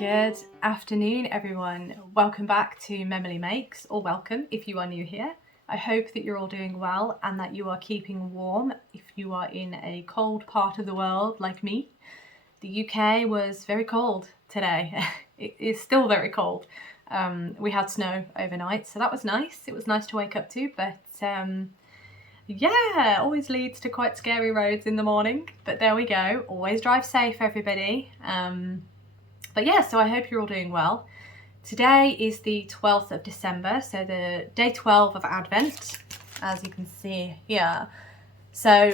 Good afternoon, everyone. Welcome back to Memily Makes, or welcome if you are new here. I hope that you're all doing well and that you are keeping warm if you are in a cold part of the world like me. The UK was very cold today. It is still very cold. We had snow overnight, so that was nice. It was nice to wake up to, but yeah, always leads to quite scary roads in the morning. But there we go. Always drive safe, everybody. But yeah, so I hope you're all doing well. Today is the 12th of December, so the day 12 of Advent, as you can see here. So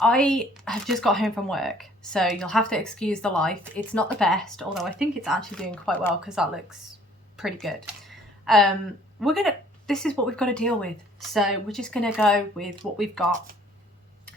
I have just got home from work, so you'll have to excuse the light. It's not the best, although I think it's actually doing quite well because that looks pretty good. This is what we've got to deal with. So we're just gonna go with what we've got,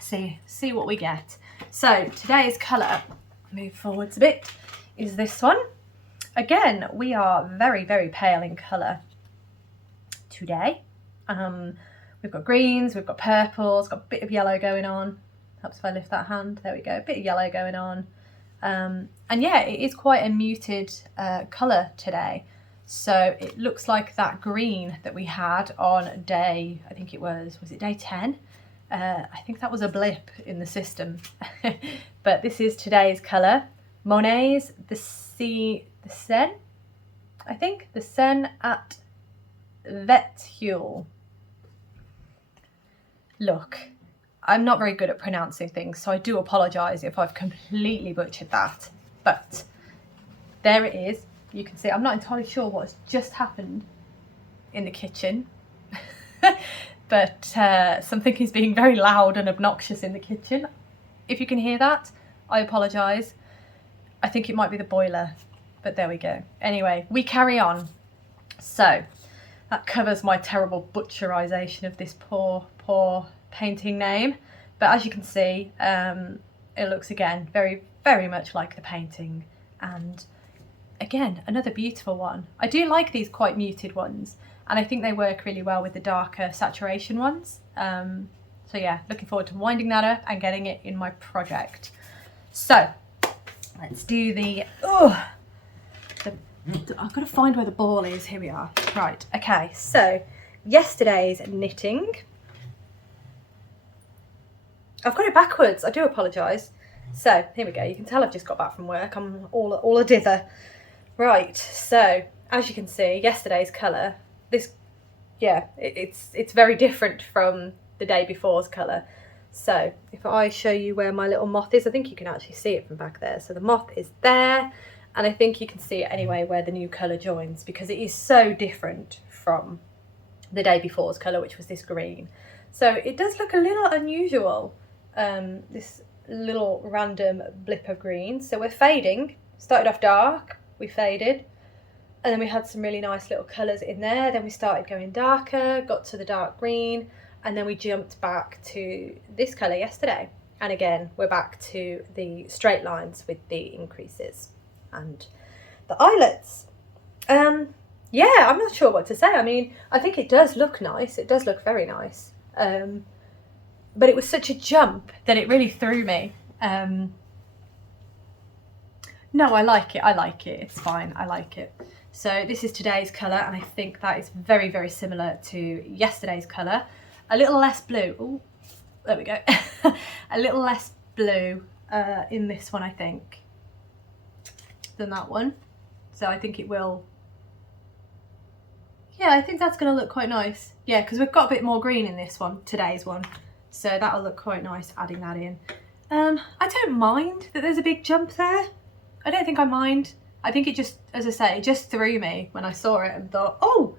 see what we get. So today's colour, move forwards a bit, is this one. Again, we are very, very pale in colour today. We've got greens, we've got purples, got a bit of yellow going on. Perhaps if I lift that hand, there we go, a bit of yellow going on. And yeah, it is quite a muted colour today. So it looks like that green that we had on day, I think it was it day 10? I think that was a blip in the system. But this is today's colour. Monet's the Sen, I think, the Sen at Vethuel. Look, I'm not very good at pronouncing things, so I do apologise if I've completely butchered that. But there it is. You can see, I'm not entirely sure what's just happened in the kitchen. But something is being very loud and obnoxious in the kitchen. If you can hear that, I apologise. I think it might be the boiler, but there we go. Anyway, we carry on. So that covers my terrible butcherisation of this poor painting name. But as you can see, it looks again very, very much like the painting. And again, another beautiful one. I do like these quite muted ones, and I think they work really well with the darker saturation ones. So yeah, looking forward to winding that up and getting it in my project. So let's do I've got to find where the ball is. Here we are. Right, okay, so yesterday's knitting. I've got it backwards, I do apologise. So here we go, you can tell I've just got back from work. I'm all a dither. Right, so as you can see, yesterday's colour, it's very different from the day before's colour. So if I show you where my little moth is, I think you can actually see it from back there. So the moth is there, and I think you can see it anyway where the new colour joins, because it is so different from the day before's colour, which was this green. So it does look a little unusual, this little random blip of green. So we're fading. Started off dark, we faded, and then we had some really nice little colours in there. Then we started going darker, got to the dark green, and then we jumped back to this colour yesterday. And again, we're back to the straight lines with the increases and the eyelets. Yeah, I'm not sure what to say. I mean, I think it does look nice. It does look very nice. But it was such a jump that it really threw me. No, I like it. It's fine. I like it. So this is today's colour, and I think that is very, very similar to yesterday's colour. A little less blue. Oh, there we go. A little less blue in this one, I think, than that one. So I think it will. Yeah, I think that's going to look quite nice. Yeah, because we've got a bit more green in this one, today's one. So that'll look quite nice adding that in. I don't mind that there's a big jump there. I don't think I mind. I think it just, as I say, it just threw me when I saw it and thought, oh,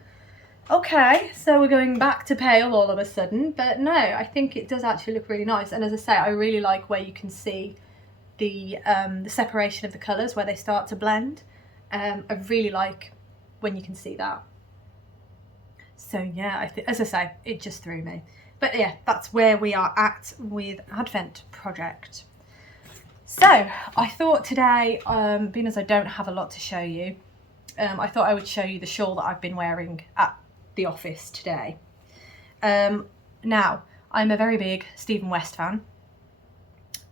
okay, so we're going back to pale all of a sudden. But no, I think it does actually look really nice. And as I say, I really like where you can see the separation of the colours, where they start to blend. I really like when you can see that. So yeah, as I say, it just threw me. But yeah, that's where we are at with Advent project. So I thought today, being as I don't have a lot to show you, I thought I would show you the shawl that I've been wearing at the office today. Now, I'm a very big Stephen West fan.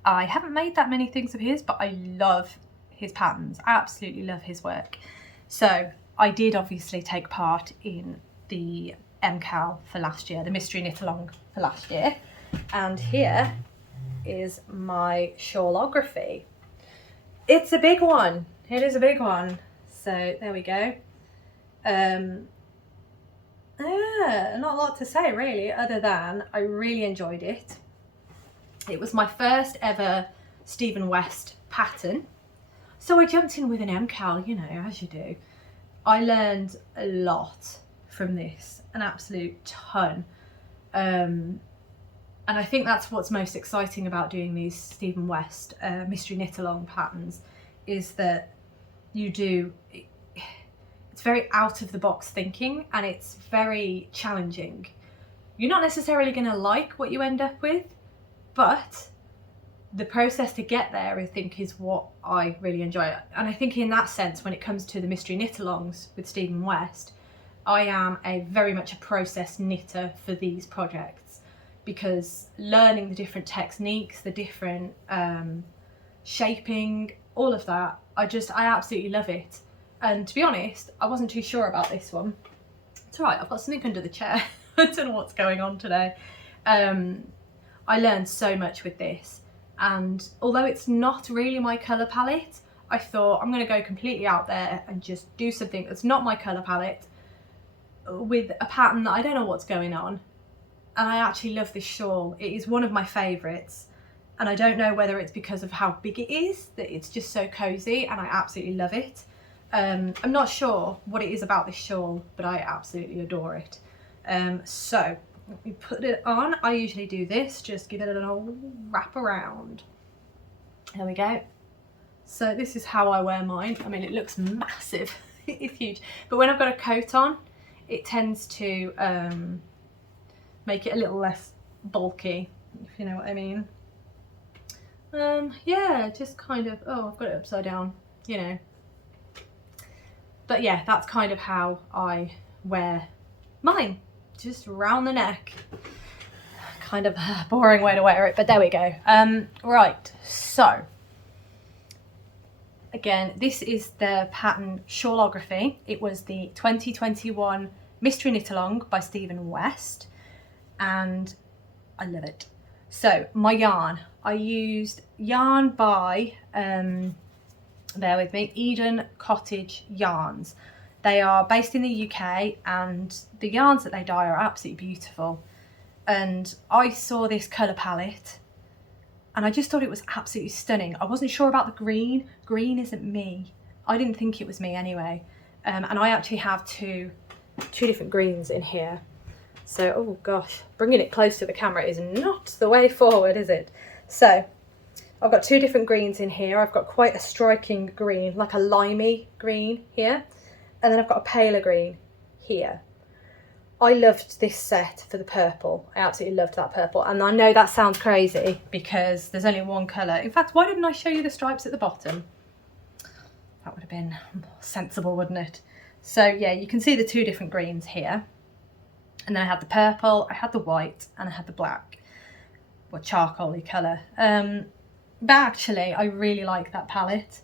I haven't made that many things of his, but I love his patterns. I absolutely love his work. So I did obviously take part in the MCAL for last year, the Mystery Knit Along for last year. And here is my Shawlography. It's a big one. It is a big one. So there we go. Not a lot to say really, other than I really enjoyed it. It was my first ever Stephen West pattern. So I jumped in with an MCAL, you know, as you do. I learned a lot from this, an absolute ton. And I think that's what's most exciting about doing these Stephen West Mystery Knit Along patterns, is that you do, it's very out of the box thinking, and it's very challenging. You're not necessarily going to like what you end up with, but the process to get there, I think, is what I really enjoy. And I think in that sense, when it comes to the Mystery Knit Alongs with Stephen West, I am very much a process knitter for these projects, because learning the different techniques, the different shaping, all of that, I absolutely love it. And to be honest, I wasn't too sure about this one. It's all right, I've got something under the chair. I don't know what's going on today. I learned so much with this, and although it's not really my colour palette, I thought I'm going to go completely out there and just do something that's not my colour palette with a pattern that I don't know what's going on. And I actually love this shawl. It is one of my favourites, and I don't know whether it's because of how big it is, that it's just so cosy, and I absolutely love it. I'm not sure what it is about this shawl, but I absolutely adore it. So let me put it on. I usually do this, just give it a little wrap around. There we go. So this is how I wear mine. I mean, it looks massive. It's huge. But when I've got a coat on, it tends to make it a little less bulky, if you know what I mean. Yeah, just kind of, oh, I've got it upside down, you know. But yeah, that's kind of how I wear mine, just round the neck. Kind of a boring way to wear it, but there we go. Right, so again, this is the pattern Shawlography. It was the 2021 Mystery Knit Along by Stephen West, and I love it. So my yarn, I used yarn by bear with me, Eden Cottage Yarns. They are based in the UK, and the yarns that they dye are absolutely beautiful. And I saw this colour palette and I just thought it was absolutely stunning. I wasn't sure about the green. Green isn't me. I didn't think it was me anyway. And I actually have two different greens in here. So, oh gosh, bringing it close to the camera is not the way forward, is it? So I've got two different greens in here. I've got quite a striking green, like a limey green here. And then I've got a paler green here. I loved this set for the purple. I absolutely loved that purple. And I know that sounds crazy because there's only one colour. In fact, why didn't I show you the stripes at the bottom? That would have been more sensible, wouldn't it? So yeah, you can see the two different greens here. And then I had the purple, I had the white, and I had the black, or charcoaly colour. But actually, I really like that palette.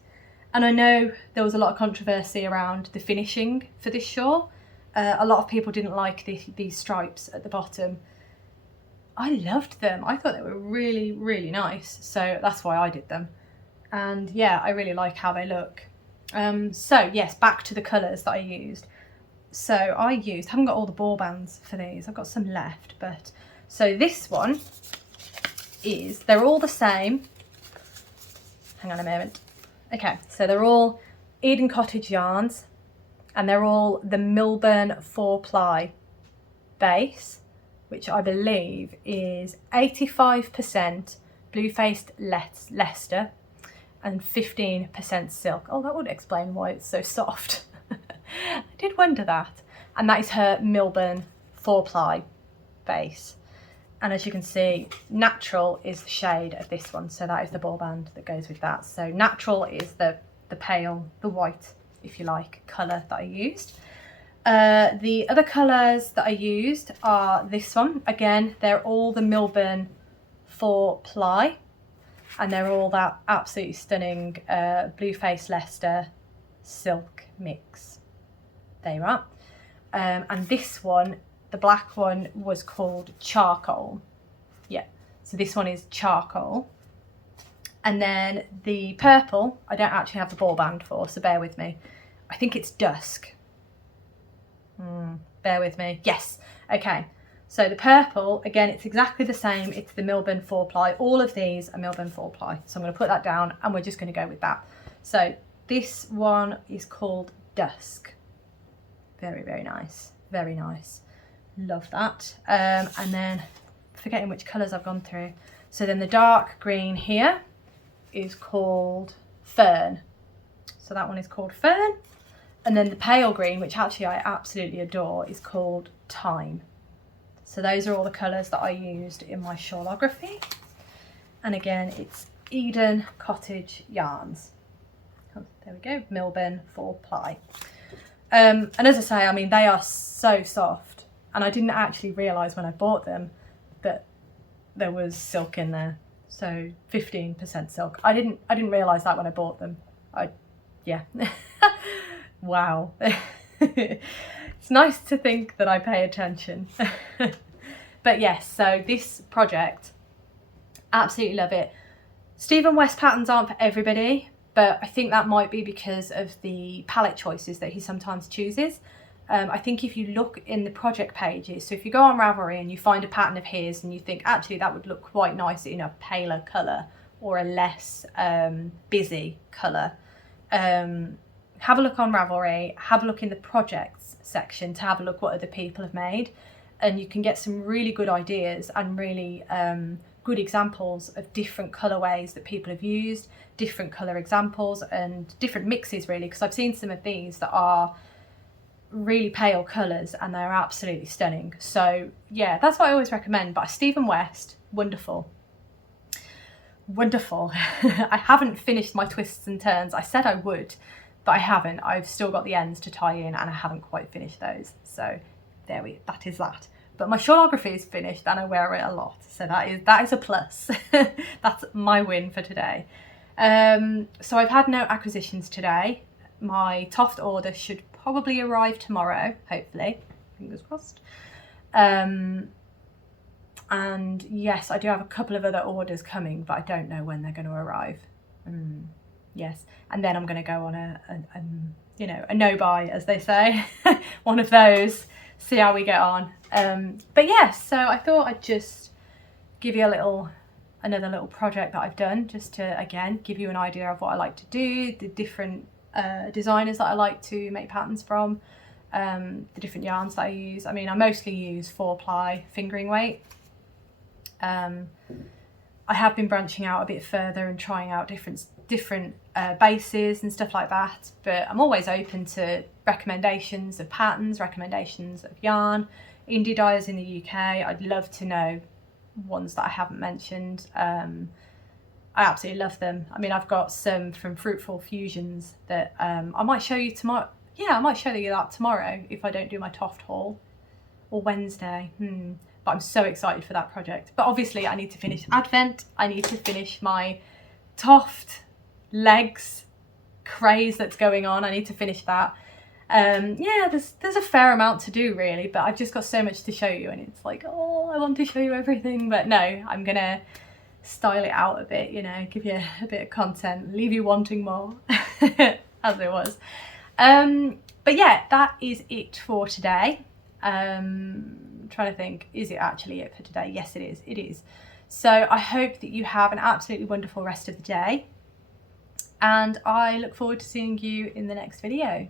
And I know there was a lot of controversy around the finishing for this shawl. A lot of people didn't like these stripes at the bottom. I loved them. I thought they were really, really nice. So that's why I did them. And yeah, I really like how they look. So yes, back to the colours that I used. So I haven't got all the ball bands for these. I've got some left, but so this one they're all the same. Hang on a moment. Okay, so they're all Eden Cottage yarns, and they're all the Milburn 4-ply base, which I believe is 85% blue-faced Leicester and 15% silk. Oh, that would explain why it's so soft. I did wonder that. And that is her Milburn 4-ply base. And as you can see, natural is the shade of this one. So that is the ball band that goes with that. So natural is the pale, the white, if you like, colour that I used. The other colours that I used are this one. Again, they're all the Milburn 4-ply. and they're all that absolutely stunning Blueface Leicester silk mix. There you are. And this one, the black one, was called Charcoal. Yeah, so this one is Charcoal. And then the purple, I don't actually have the ball band for, so bear with me. I think it's Dusk. Bear with me. Yes, okay. So the purple, again, it's exactly the same. It's the Milburn 4-ply. All of these are Milburn 4-ply. So I'm going to put that down and we're just going to go with that. So this one is called Dusk. Very, very nice. Very nice. Love that. And then, forgetting which colours I've gone through. So then the dark green here is called Fern. So that one is called Fern. And then the pale green, which actually I absolutely adore, is called Time. So those are all the colours that I used in my Shawlography. And again, it's Eden Cottage yarns. Oh, there we go, Milburn 4-ply. And as I say, I mean, they are so soft. And I didn't actually realise when I bought them that there was silk in there. So 15% silk. I didn't realise that when I bought them. Yeah. Wow. It's nice to think that I pay attention. But yes, so this project, absolutely love it. Stephen West patterns aren't for everybody, but I think that might be because of the palette choices that he sometimes chooses. I think if you look in the project pages, so if you go on Ravelry and you find a pattern of his and you think actually that would look quite nice in a paler colour or a less busy colour, have a look on Ravelry, have a look in the projects section to have a look what other people have made, and you can get some really good ideas and really good examples of different colourways that people have used, different colour examples and different mixes really, because I've seen some of these that are really pale colours and they're absolutely stunning. So yeah, that's what I always recommend. But Stephen West, wonderful. Wonderful. I haven't finished my twists and turns. I said I would, but I haven't. I've still got the ends to tie in and I haven't quite finished those. So that is that. But my Shawlography is finished and I wear it a lot. So that is a plus. That's my win for today. So I've had no acquisitions today. My Toft order should probably arrive tomorrow, hopefully, fingers crossed. And yes, I do have a couple of other orders coming, but I don't know when they're going to arrive. Yes, and then I'm going to go on a no-buy, as they say, one of those, see how we get on. But yes, so I thought I'd just give you another little project that I've done, just to, again, give you an idea of what I like to do, the different designers that I like to make patterns from, the different yarns that I use. I mean, I mostly use 4-ply fingering weight. I have been branching out a bit further and trying out different bases and stuff like that, but I'm always open to recommendations of patterns, recommendations of yarn, indie dyers in the UK. I'd love to know ones that I haven't mentioned. I absolutely love them. I mean, I've got some from Fruitful Fusions that I might show you tomorrow. Yeah, I might show you that tomorrow if I don't do my Toft haul, or Wednesday. But I'm so excited for that project. But obviously I need to finish Advent. I need to finish my Toft legs craze that's going on. I need to finish that. Yeah, there's a fair amount to do really, but I've just got so much to show you and it's like, oh, I want to show you everything. But no, I'm gonna style it out a bit, you know, give you a bit of content, leave you wanting more, as it was. But yeah, that is it for today. I'm trying to think, is it actually it for today? Yes, it is. So I hope that you have an absolutely wonderful rest of the day, and I look forward to seeing you in the next video.